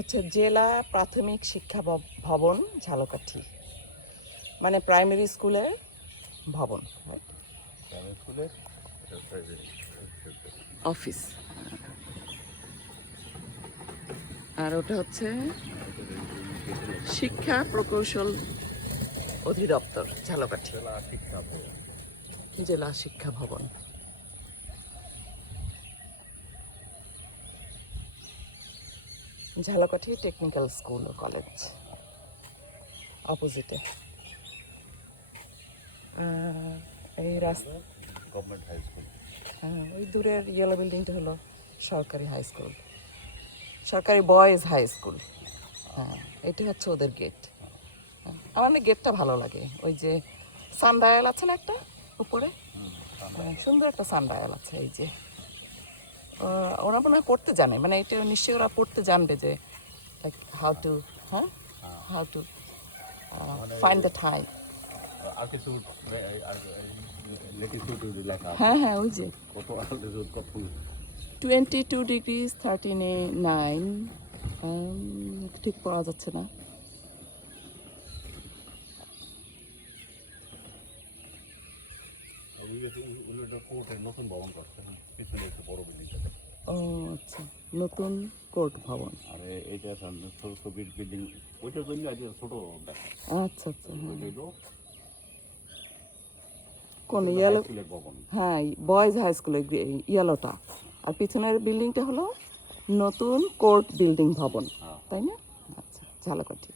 আচ্ছা, জেলা প্রাথমিক শিক্ষা ভবন ঝালকাঠি, মানে প্রাইমারি স্কুলের ভবন, অফিস। আর ওটা হচ্ছে শিক্ষা প্রকৌশল অধিদপ্তর ঝালকাঠি, জেলা শিক্ষা ভবন। ঝালকাঠি টেকনিক্যাল স্কুল ও কলেজ অপোজিটে। এই রাস্তা গভর্নমেন্ট হাই স্কুল। হ্যাঁ, ওই দূরের ইয়েলো বিল্ডিংটা হলো সরকারি হাই স্কুল, সরকারি বয়েজ হাই স্কুল। হ্যাঁ, এটি হচ্ছে ওদের গেট। আমার না গেটটা ভালো লাগে, ওই যে সানডায়াল আছে না একটা উপরে, সুন্দর একটা সানডায়াল আছে। এই যে ওরা মনে হয় পড়তে জানে, মানে এটা নিশ্চয়ই ওরা পড়তে জানবে যে like how to find the time. হ্যাঁ হ্যাঁ, ওই যে 22°39, ঠিক পাওয়া যাচ্ছে না। ও আচ্ছা, নতুন কোর্ট ভবন। আর এইটা ছবির বিল্ডিং, ওইটার জন্য ছোট। আচ্ছা আচ্ছা, কোন ইয়েলো? হ্যাঁ, বয়েজ হাই স্কুলের ইয়েলোটা, আর পিছনের বিল্ডিংটা হলো নতুন কোর্ট বিল্ডিং ভবন, তাই না? আচ্ছা, ঝালকাঠি।